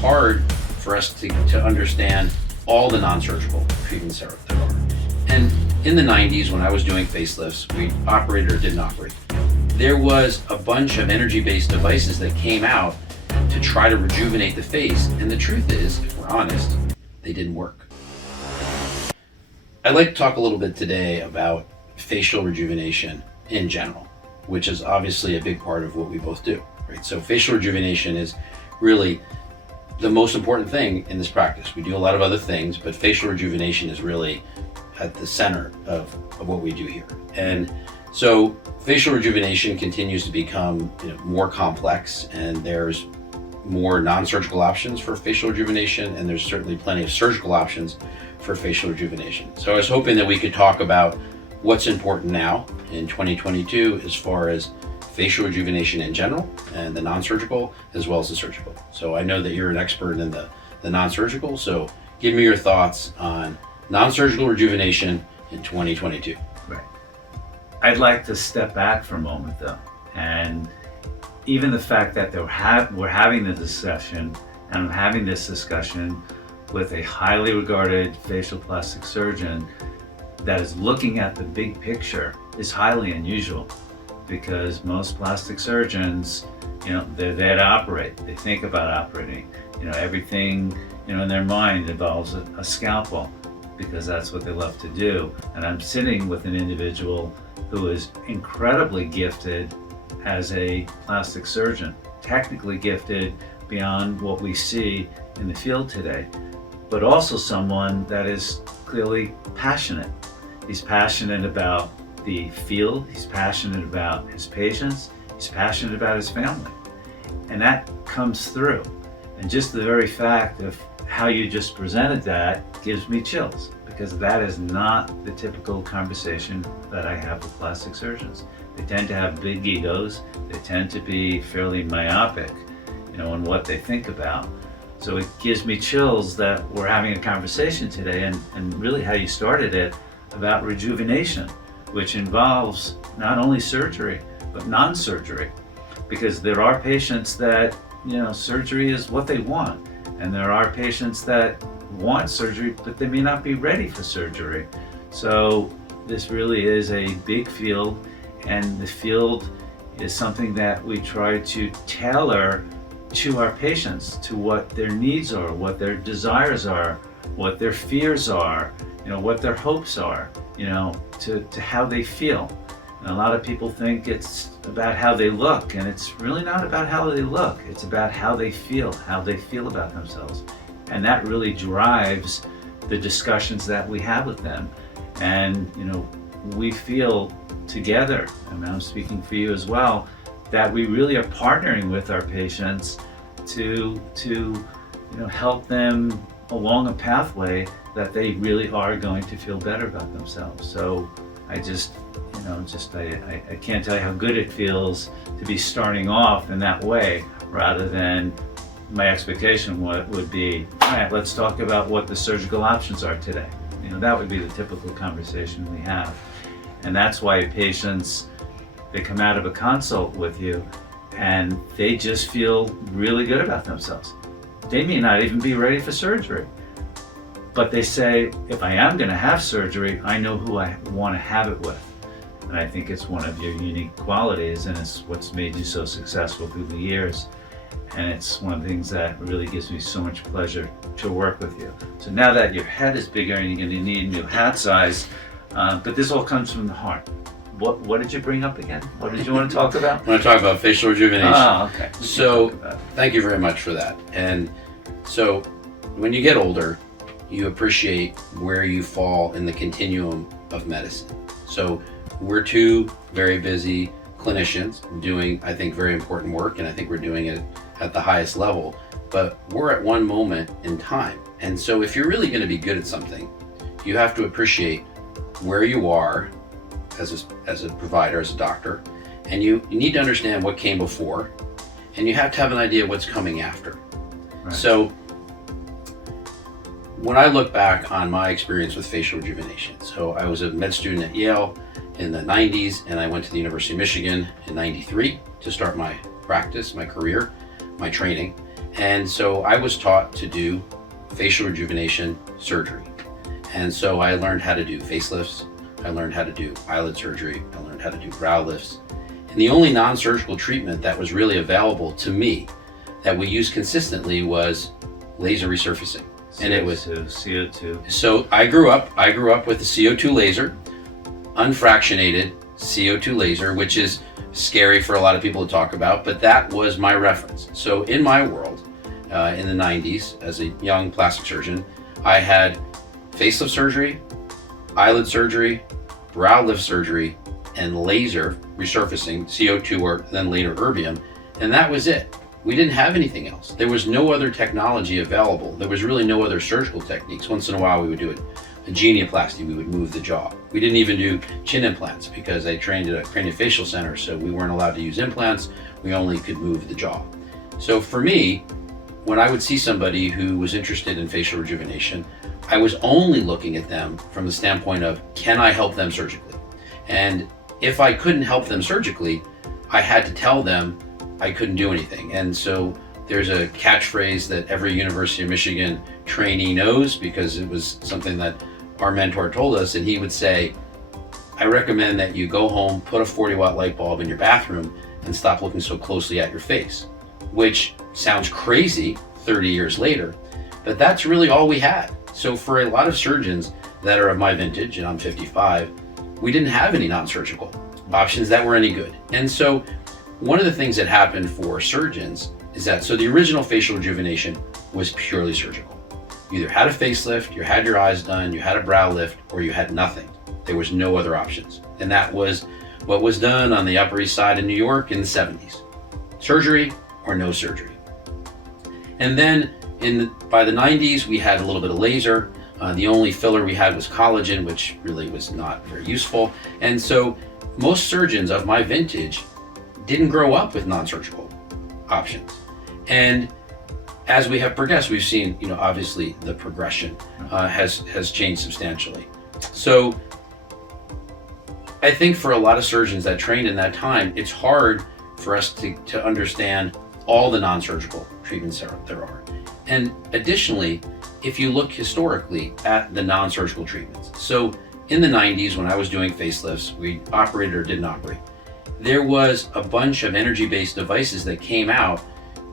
hard for us to understand all the non-surgical treatments there are. And in the 90s, when I was doing facelifts, we operated or didn't operate. There was a bunch of energy-based devices that came out to try to rejuvenate the face, and the truth is, if we're honest, they didn't work. I'd like to talk a little bit today about facial rejuvenation in general, which is obviously a big part of what we both do, right? So facial rejuvenation is really the most important thing in this practice. We do a lot of other things, but facial rejuvenation is really at the center of what we do here. And so facial rejuvenation continues to become more complex, and there's more non-surgical options for facial rejuvenation, and there's certainly plenty of surgical options for facial rejuvenation. So I was hoping that we could talk about what's important now in 2022 as far as facial rejuvenation in general, and the non-surgical as well as the surgical. So I know that you're an expert in the non-surgical, so give me your thoughts on non-surgical rejuvenation in 2022. Right. I'd like to step back for a moment though, and even the fact that we're having the discussion, and I'm having this discussion with a highly regarded facial plastic surgeon that is looking at the big picture is highly unusual, because most plastic surgeons, they're there to operate. They think about operating. Everything, in their mind involves a scalpel, because that's what they love to do. And I'm sitting with an individual who is incredibly gifted as a plastic surgeon, technically gifted beyond what we see in the field today, but also someone that is clearly passionate. He's passionate about the field, he's passionate about his patients, he's passionate about his family. And that comes through. And just the very fact of how you just presented that gives me chills, because that is not the typical conversation that I have with plastic surgeons. They tend to have big egos, they tend to be fairly myopic, in what they think about. So it gives me chills that we're having a conversation today, and really how you started it, about rejuvenation, which involves not only surgery, but non-surgery. Because there are patients that, surgery is what they want. And there are patients that want surgery, but they may not be ready for surgery. So this really is a big field, and the field is something that we try to tailor to our patients, to what their needs are, what their desires are, what their fears are, what their hopes are, to how they feel. And a lot of people think it's about how they look, and it's really not about how they look. It's about how they feel about themselves. And that really drives the discussions that we have with them. And, we feel together, and I'm speaking for you as well, that we really are partnering with our patients to help them along a pathway that they really are going to feel better about themselves. So I just, I can't tell you how good it feels to be starting off in that way, rather than my expectation would be, all right, let's talk about what the surgical options are today. That would be the typical conversation we have. And that's why patients, they come out of a consult with you and they just feel really good about themselves. They may not even be ready for surgery, but they say, if I am going to have surgery, I know who I want to have it with. And I think it's one of your unique qualities, and it's what's made you so successful through the years. And it's one of the things that really gives me so much pleasure to work with you. So now that your head is bigger and you're going to need a new hat size, but this all comes from the heart. What did you bring up again? What did you want to talk about? I want to talk about facial rejuvenation. Oh, okay. So thank you very much for that. And so when you get older, you appreciate where you fall in the continuum of medicine. So we're two very busy clinicians doing, I think, very important work, and I think we're doing it at the highest level, but we're at one moment in time. And so if you're really going to be good at something, you have to appreciate where you are as a provider, as a doctor, and you need to understand what came before, and you have to have an idea what's coming after. Right. So when I look back on my experience with facial rejuvenation, so I was a med student at Yale in the 90s, and I went to the University of Michigan in 93 to start my practice, my career, my training. And so I was taught to do facial rejuvenation surgery. And so I learned how to do facelifts, I learned how to do eyelid surgery, I learned how to do brow lifts. And the only non-surgical treatment that was really available to me that we used consistently was laser resurfacing. And it was CO2. So I grew up with the CO2 laser, unfractionated CO2 laser, which is scary for a lot of people to talk about, but that was my reference. So in my world, in the 90s, as a young plastic surgeon, I had facelift surgery, eyelid surgery, brow lift surgery, and laser resurfacing, CO2 or then later erbium, and that was it. We didn't have anything else. There was no other technology available. There was really no other surgical techniques. Once in a while we would do a genioplasty, we would move the jaw. We didn't even do chin implants because I trained at a craniofacial center, so we weren't allowed to use implants. We only could move the jaw. So for me, when I would see somebody who was interested in facial rejuvenation, I was only looking at them from the standpoint of, can I help them surgically? And if I couldn't help them surgically, I had to tell them I couldn't do anything. And so there's a catchphrase that every University of Michigan trainee knows because it was something that our mentor told us, and he would say, I recommend that you go home, put a 40-watt light bulb in your bathroom, and stop looking so closely at your face, which sounds crazy 30 years later, but that's really all we had. So for a lot of surgeons that are of my vintage, and I'm 55, we didn't have any non-surgical options that were any good. And so one of the things that happened for surgeons is that, so the original facial rejuvenation was purely surgical. You either had a facelift, you had your eyes done, you had a brow lift, or you had nothing. There was no other options. And that was what was done on the Upper East Side of New York in the 70s. Surgery or no surgery. And then by the 90s, we had a little bit of laser. The only filler we had was collagen, which really was not very useful. And so most surgeons of my vintage didn't grow up with non-surgical options. And as we have progressed, we've seen, obviously the progression has changed substantially. So I think for a lot of surgeons that trained in that time, it's hard for us to understand all the non-surgical treatments there are. And additionally, if you look historically at the non-surgical treatments. So in the 90s, when I was doing facelifts, we operated or didn't operate. There was a bunch of energy-based devices that came out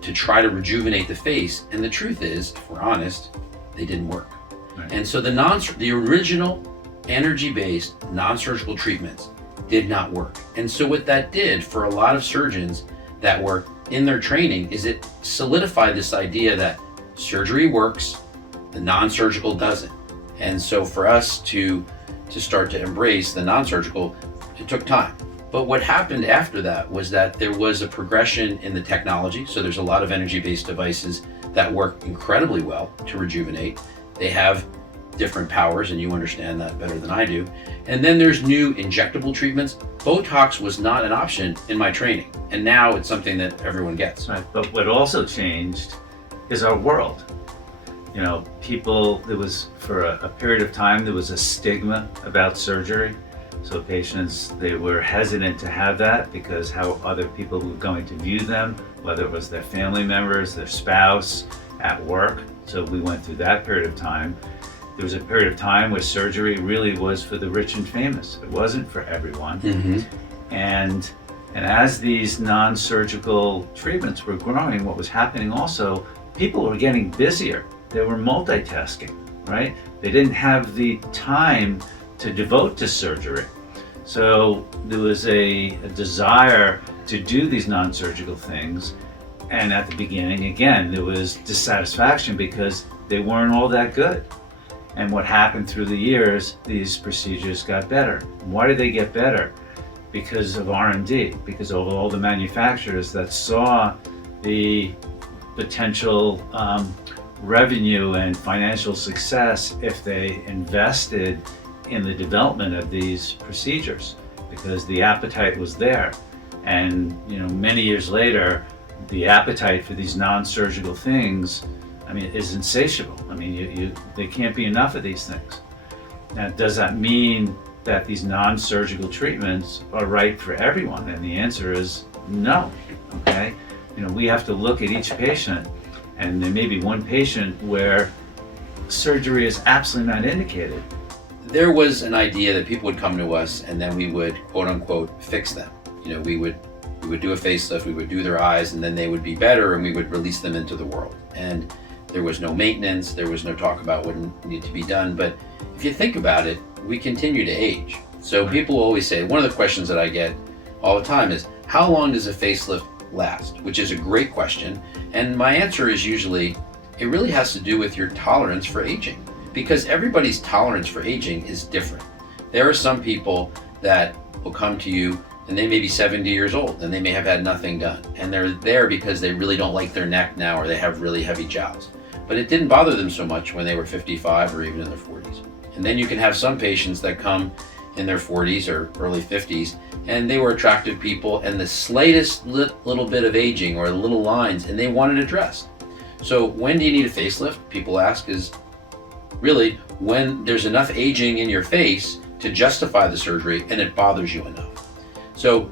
to try to rejuvenate the face, and the truth is, if we're honest, they didn't work. Right. And so the original energy-based non-surgical treatments did not work. And so what that did for a lot of surgeons that were in their training is it solidified this idea that surgery works, the non-surgical doesn't. And so for us to start to embrace the non-surgical, it took time. But what happened after that was that there was a progression in the technology. So there's a lot of energy-based devices that work incredibly well to rejuvenate. They have different powers, and you understand that better than I do. And then there's new injectable treatments. Botox was not an option in my training, and now it's something that everyone gets. Right, but what also changed is our world. There was, for a period of time, there was a stigma about surgery. So patients, they were hesitant to have that because how other people were going to view them, whether it was their family members, their spouse, at work. So we went through that period of time. There was a period of time where surgery really was for the rich and famous. It wasn't for everyone. Mm-hmm. And as these non-surgical treatments were growing, what was happening also, people were getting busier. They were multitasking, right? They didn't have the time to devote to surgery. So there was a desire to do these non-surgical things. And at the beginning, again, there was dissatisfaction because they weren't all that good. And what happened through the years, these procedures got better. Why did they get better? Because of R&D, because of all the manufacturers that saw the potential revenue and financial success if they invested in the development of these procedures, because the appetite was there. And many years later, the appetite for these non-surgical things, is insatiable. There can't be enough of these things. Now, does that mean that these non-surgical treatments are right for everyone? And the answer is no. Okay, we have to look at each patient And there may be one patient where surgery is absolutely not indicated. There was an idea that people would come to us and then we would quote unquote fix them. You know, we would do a facelift, we would do their eyes, and then they would be better and we would release them into the world. And there was no maintenance, there was no talk about what needed to be done. But if you think about it, we continue to age. So people always say, one of the questions that I get all the time is, how long does a facelift last? Which is a great question. And my answer is usually, it really has to do with your tolerance for aging, because everybody's tolerance for aging is different. There are some people that will come to you and they may be 70 years old and they may have had nothing done. And they're there because they really don't like their neck now, or they have really heavy jowls. But it didn't bother them so much when they were 55 or even in their 40s. And then you can have some patients that come in their 40s or early 50s, and they were attractive people, and the slightest little bit of aging or little lines, and they want it addressed. So when do you need a facelift? People ask, is really when there's enough aging in your face to justify the surgery and it bothers you enough. So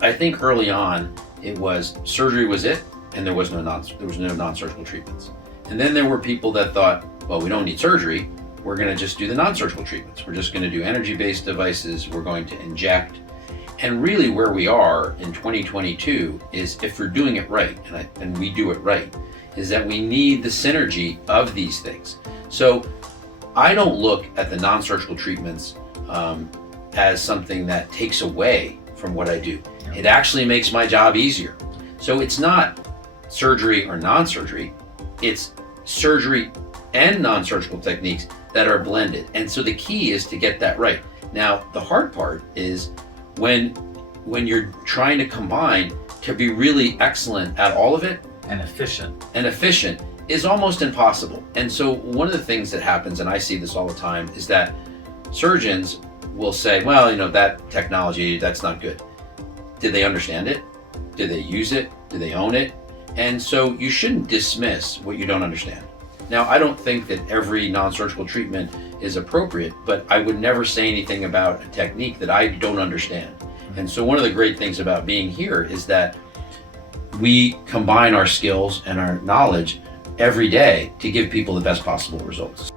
I think early on it was surgery was it, and there was no non-surgical treatments. And then there were people that thought, well, we don't need surgery, we're going to just do the non-surgical treatments. We're just going to do energy-based devices, we're going to inject. And really where we are in 2022 is, if we're doing it right, and we do it right, is that we need the synergy of these things. So I don't look at the non-surgical treatments as something that takes away from what I do. It actually makes my job easier. So it's not surgery or non-surgery, it's surgery and non-surgical techniques that are blended. And so the key is to get that right. Now, the hard part is when you're trying to combine to be really excellent at all of it. And efficient. Is almost impossible. And so one of the things that happens, and I see this all the time, is that surgeons will say, well, you know, that technology, that's not good. Did they understand it? Did they use it? Do they own it? And so you shouldn't dismiss what you don't understand. Now, I don't think that every non-surgical treatment is appropriate, but I would never say anything about a technique that I don't understand. And so one of the great things about being here is that we combine our skills and our knowledge every day to give people the best possible results.